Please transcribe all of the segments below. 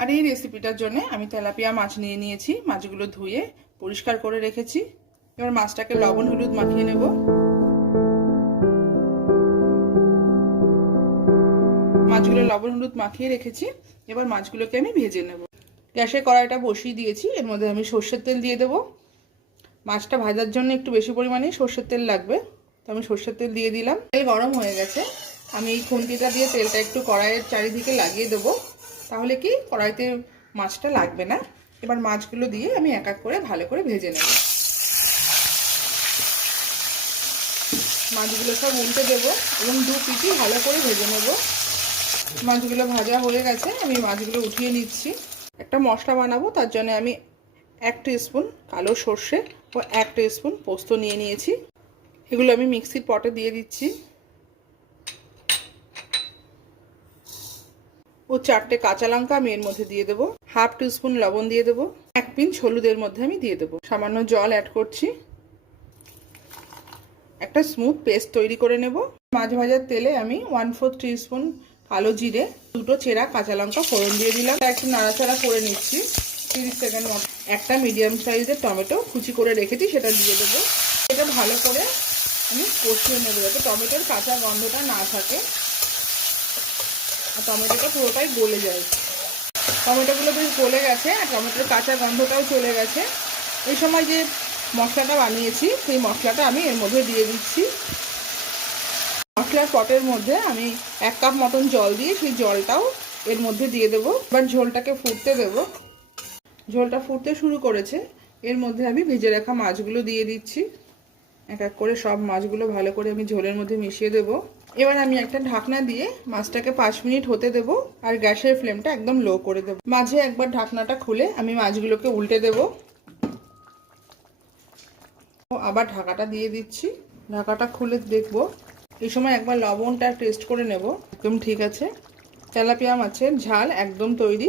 আর এই রেসিপিটার জন্য আমি তেলাপিয়া মাছ নিয়ে নিয়েছি। মাছগুলো ধুয়ে পরিষ্কার করে রেখেছি। এবার মাছটাকে লবণ হলুদ মাখিয়ে নেব। মাছগুলো লবণ হলুদ মাখিয়ে রেখেছি। এবার মাছগুলোকে আমি ভেজে নেব। গ্যাসে কড়াইটা বসিয়ে দিয়েছি। এর মধ্যে আমি সর্ষের তেল দিয়ে দেবো। মাছটা ভাজার জন্য একটু বেশি পরিমাণে সর্ষের তেল লাগবে, তো আমি সর্ষের তেল দিয়ে দিলাম। তেল গরম হয়ে গেছে। আমি এই খুন্তিটা দিয়ে তেলটা একটু কড়াইয়ের চারিদিকে লাগিয়ে দেবো, তাহলে কি কড়াইতে মাছটা লাগবে না। এবার মাছগুলো দিয়ে আমি এক এক করে ভালো করে ভেজে নেব। মাছগুলো সব উল্টে দেবো এবং দু পিঠি ভালো করে ভেজে নেব। মাছগুলো ভাজা হয়ে গেছে, আমি মাছগুলো উঠিয়ে নিচ্ছি। একটা মশলা বানাবো, তার জন্য আমি 1 টিস্পুন কালো সর্ষে ও 1 টিস্পুন পোস্ত নিয়ে নিয়েছি। এগুলো আমি মিক্সির পটে দিয়ে দিচ্ছি। ও 4টে কাঁচা লঙ্কা আমি এর মধ্যে দিয়ে দেবো। হাফ টিস্পুন লবণ দিয়ে দেবো। 1 পিঞ্চ হলুদের মধ্যে আমি দিয়ে দেবো। সামান্য জল অ্যাড করছি। একটা স্মুথ পেস্ট তৈরি করে নেব। মাছ ভাজার তেলে আমি 1/4 টিস্পুন কালো জিরে, 2টো চেরা কাঁচা লঙ্কা ফোড়ন দিয়ে দিলাম। একটু নাড়াচাড়া করে নিচ্ছি 30 সেকেন্ড মতো। একটা মিডিয়াম সাইজের টমেটো কুচি করে রেখেছি, সেটা দিয়ে দেবো। এটা ভালো করে আমি কষিয়ে নেব যাতে টমেটোর কাঁচা গন্ধটা না থাকে আর টমেটোটা পুরোটাই গলে যায়। টমেটোগুলো বেশ গলে গেছে আর টমেটোর কাঁচা গন্ধটাও চলে গেছে। এই সময় যে মশলাটা বানিয়েছি সেই মশলাটা আমি এর মধ্যে দিয়ে দিচ্ছি। মশলার পটের মধ্যে আমি 1 কাপ মতন জল দিয়ে সেই জলটাও এর মধ্যে দিয়ে দেবো। এবার ঝোলটাকে ফুটতে দেব। ঝোলটা ফুটতে শুরু করেছে। এর মধ্যে আমি ভেজে রাখা মাছগুলো দিয়ে দিচ্ছি। এক এক করে সব মাছগুলো ভালো করে আমি ঝোলের মধ্যে মিশিয়ে দেব। এবার আমি একটা ঢাকনা দিয়ে মাছটাকে 5 মিনিট হতে দেব আর গ্যাসের ফ্লেমটা একদম লো করে দেব। মাঝে একবার ঢাকনাটা খুলে আমি মাছগুলোকে উল্টে দেব। আবার ঢাকাটা দিয়ে দিচ্ছি। ঢাকাটা খুলে দেখব। এই সময় একবার লবণটা টেস্ট করে নেব। একদম ঠিক আছে। তেলাপিয়া মাছের ঝাল একদম তৈরি।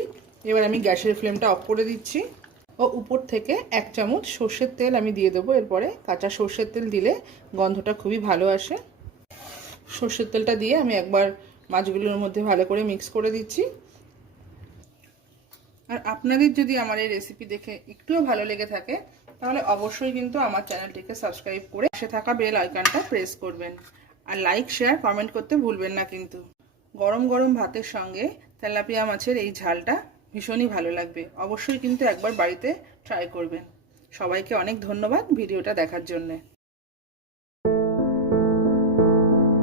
এবার আমি গ্যাসের ফ্লেমটা অফ করে দিচ্ছি ও উপর থেকে 1 চামচ সর্ষের তেল আমি দিয়ে দেবো। এরপরে কাঁচা সর্ষের তেল দিলে গন্ধটা খুবই ভালো আসে। সর্ষের তেলটা দিয়ে আমি একবার মাছগুলোর মধ্যে ভালো করে মিক্স করে দিচ্ছি। আর আপনাদের যদি আমার এই রেসিপি দেখে একটুও ভালো লেগে থাকে তাহলে অবশ্যই কিন্তু আমার চ্যানেলটিকে সাবস্ক্রাইব করে পাশে থাকা বেল আইকনটা প্রেস করবেন আর লাইক শেয়ার কমেন্ট করতে ভুলবেন না কিন্তু। গরম গরম ভাতের সঙ্গে তেলাপিয়া মাছের এই ঝালটা ভীষণই ভালো লাগবে। অবশ্যই কিন্তু একবার বাড়িতে ট্রাই করবেন। সবাইকে অনেক ধন্যবাদ ভিডিওটা দেখার জন্য।